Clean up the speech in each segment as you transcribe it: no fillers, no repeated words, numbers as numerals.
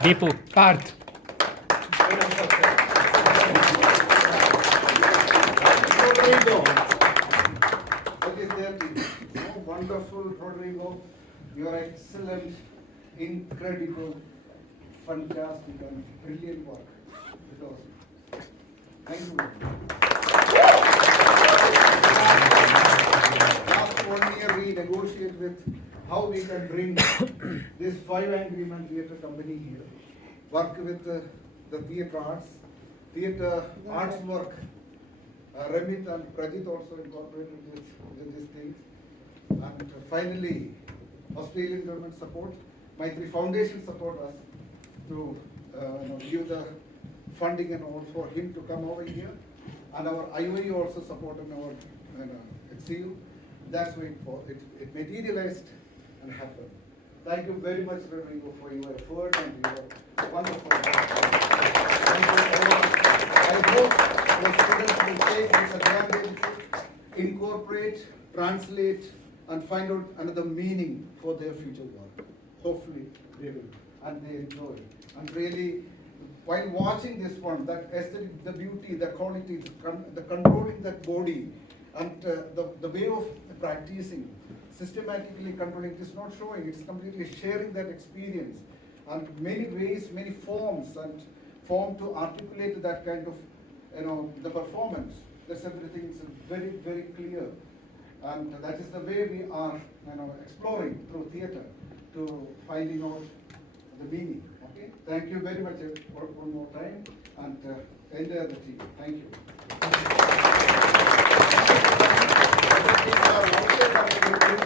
Deepu, Parth. Rodrigo. What is there? Oh, wonderful, Rodrigo. You are excellent, incredible, fantastic, and brilliant work. It was awesome. Thank you. Last 1 year we negotiate with how we can bring this 5 Angry Man Theatre Company here, work with the theatre arts work. Remit and Prajit also incorporated with these things. And finally, Australian government support, Maitri Foundation support us to give the funding and all for him to come over here. And our IOE also supported our HCU. That's why it materialized and happened. Thank you very much, Rodrigo, for your effort and your wonderful work. Thank you all. I hope the students will take this advantage, incorporate, translate, and find out another meaning for their future work. Hopefully they will, and they enjoy it. And really, while watching this one, that aesthetic, the beauty, the quality, the controlling that body, and the way of practicing, systematically controlling, it is not showing, it's completely sharing that experience. And many ways, many forms, and form to articulate that kind of, the performance. That's everything is very, very clear. And that is the way we are, exploring through theatre to finding out the meaning. Okay? Thank you very much one more time, and enjoy the team. Thank you.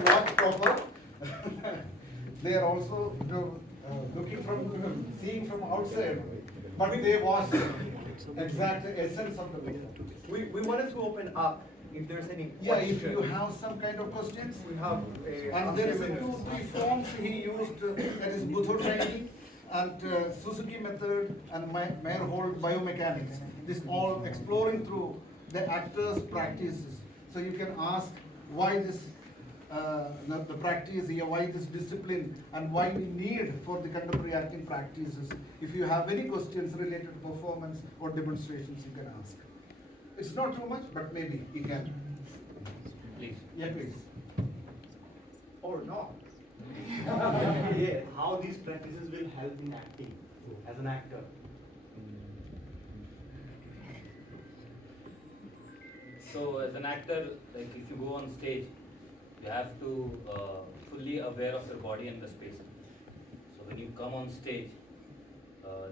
Watch proper. They are also looking from, seeing from outside, but they watch exact essence of the video. We wanted to open up if there's any Yeah, questions. if you have some kind of questions, We have and there is a 2-3 forms he used, that is Butho training and Suzuki method and Meyerhold biomechanics. This all exploring through the actors' practices. So you can ask why this the practice here, why this discipline, and why we need for the contemporary acting practices. If you have any questions related to performance or demonstrations, you can ask. It's not too much, but maybe you can. Please. Yeah, please. or not. Yeah, how these practices will help in acting as an actor. So as an actor, like if you go on stage, you have to fully aware of your body and the space. So when you come on stage,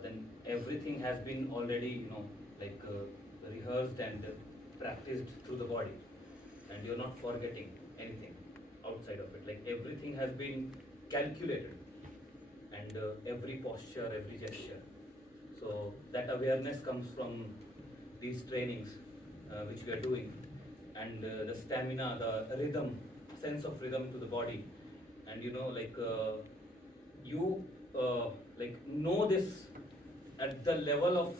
then everything has been already, rehearsed and practiced through the body, and you're not forgetting anything outside of it. Like everything has been calculated, and every posture, every gesture. So that awareness comes from these trainings which we are doing, and the stamina, the rhythm, sense of rhythm to the body, and you know this at the level of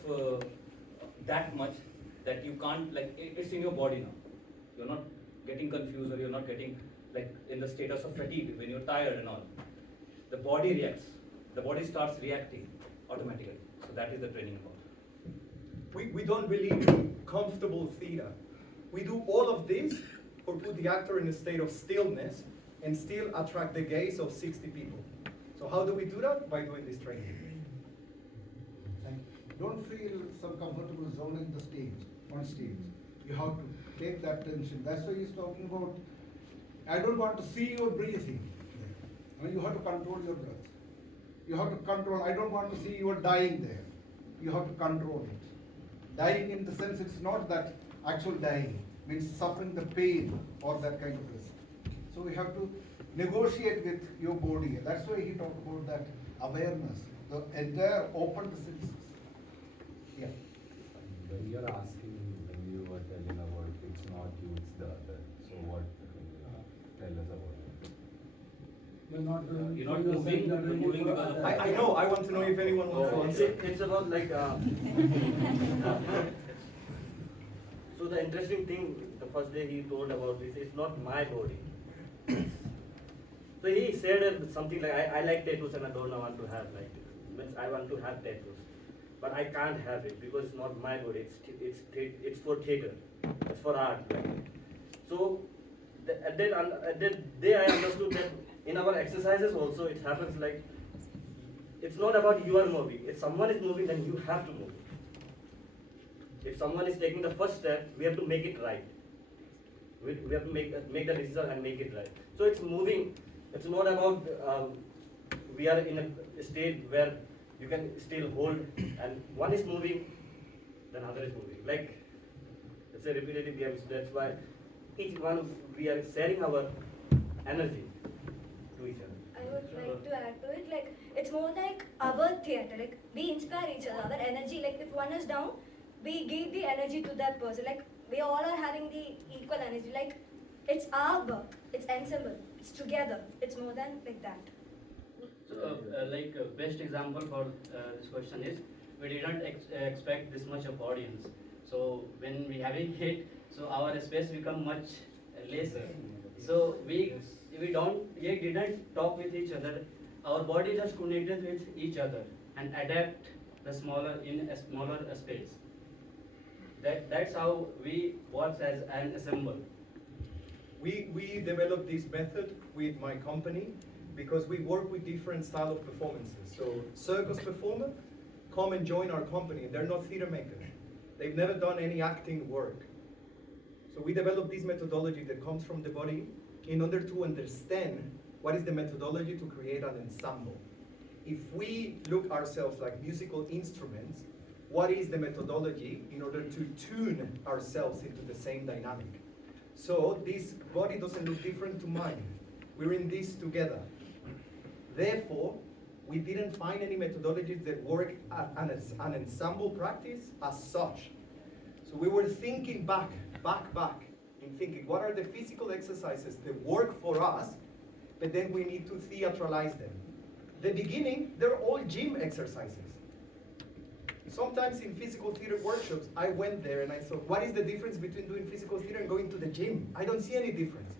that much that you can't, like it's in your body now. You're not getting confused, or you're not getting like in the status of fatigue when you're tired and all. The body reacts. The body starts reacting automatically. So that is the training about. We don't believe in comfortable theater. We do all of this for put the actor in a state of stillness and still attract the gaze of 60 people. So how do we do that? By doing this training. Thank you. Don't feel some comfortable zone in the stage, on stage. You have to take that tension. That's why he's talking about, I don't want to see your breathing. You have to control your breath. You have to control, I don't want to see you dying there. You have to control it. Dying in the sense it's not that actual dying, means suffering the pain or that kind of risk. So we have to negotiate with your body. That's why he talked about that awareness, the entire open the senses. Yeah. When you're asking, when you were telling about it's not you, it's the other. So what tell us about it? You're not doing. You're not moving, you're moving because of I know, I want to know if anyone wants to answer. It's about like so the interesting thing, the first day he told about this, it's not my body. So he said something like, I like tattoos and I don't want to have like means I want to have tattoos, but I can't have it because it's not my body. It's for theater. It's for art. Like. So at that day I understood that in our exercises also it happens like it's not about you are moving. If someone is moving, then you have to move. If someone is taking the first step, we have to make it right. We have to make the decision and make it right. So it's moving. It's not about we are in a state where you can still hold and one is moving, then other is moving. Like it's a repetitive game. So that's why each one we are sharing our energy to each other. I would like to add to it, like, it's more like our theatre, like, we inspire each other, our energy, like, if one is down, we give the energy to that person, like, we all are having the equal energy, like, it's our work, it's ensemble, it's together, it's more than like that. So, best example for this question is, we didn't expect this much of audience. So, when we having it, so our space become much lesser. So, we didn't talk with each other. Our body just connected with each other and adapt the smaller in a smaller space. That's how we work as an ensemble. We developed this method with my company because we work with different style of performances. So circus performer come and join our company. They're not theater makers. They've never done any acting work. So we developed this methodology that comes from the body in order to understand what is the methodology to create an ensemble. If we look ourselves like musical instruments, what is the methodology in order to tune ourselves into the same dynamic? So this body doesn't look different to mine. We're in this together. Therefore, we didn't find any methodologies that work as an ensemble practice as such. So we were thinking back, in thinking what are the physical exercises that work for us, but then we need to theatralize them. The beginning, they're all gym exercises. Sometimes in physical theater workshops, I went there and I thought, what is the difference between doing physical theater and going to the gym? I don't see any difference.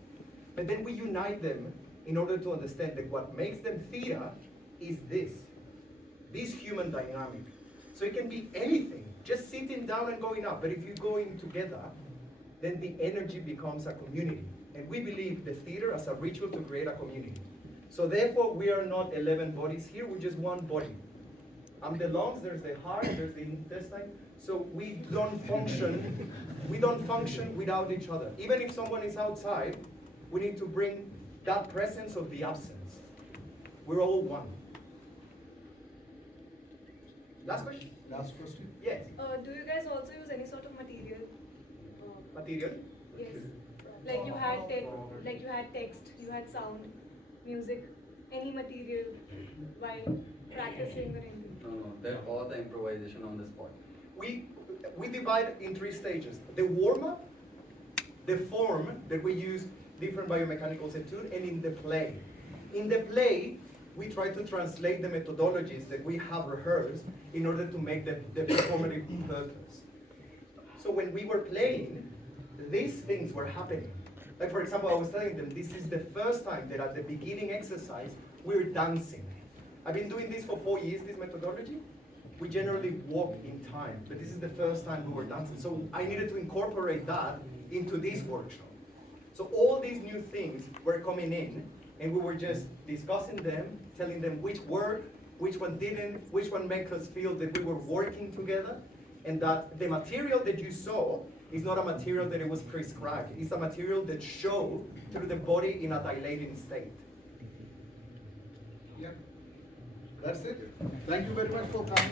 But then we unite them in order to understand that what makes them theater is this human dynamic. So it can be anything, just sitting down and going up. But if you're going together, then the energy becomes a community. And we believe the theater as a ritual to create a community. So therefore, we are not 11 bodies here, we're just one body. I'm the lungs, there's the heart, there's the intestine. So we don't function without each other. Even if someone is outside, we need to bring that presence of the absence. We're all one. Last question? Last question. Yes. Do you guys also use any sort of material? Material? Yes. Like you had text, you had sound, music, any material while practicing or anything? No, they're all the improvisation on the spot. We divide in 3 stages. The warm-up, the form that we use different biomechanical etude, and in the play. In the play, we try to translate the methodologies that we have rehearsed in order to make the performative purpose. So when we were playing, these things were happening. Like for example, I was telling them, this is the first time that at the beginning exercise, we're dancing. I've been doing this for 4 years, this methodology. We generally walk in time, but this is the first time we were dancing. So I needed to incorporate that into this workshop. So all these new things were coming in, and we were just discussing them, telling them which worked, which one didn't, which one made us feel that we were working together, and that the material that you saw is not a material that it was prescribed. It's a material that showed through the body in a dilating state. Yeah. That's it. Thank you very much for coming.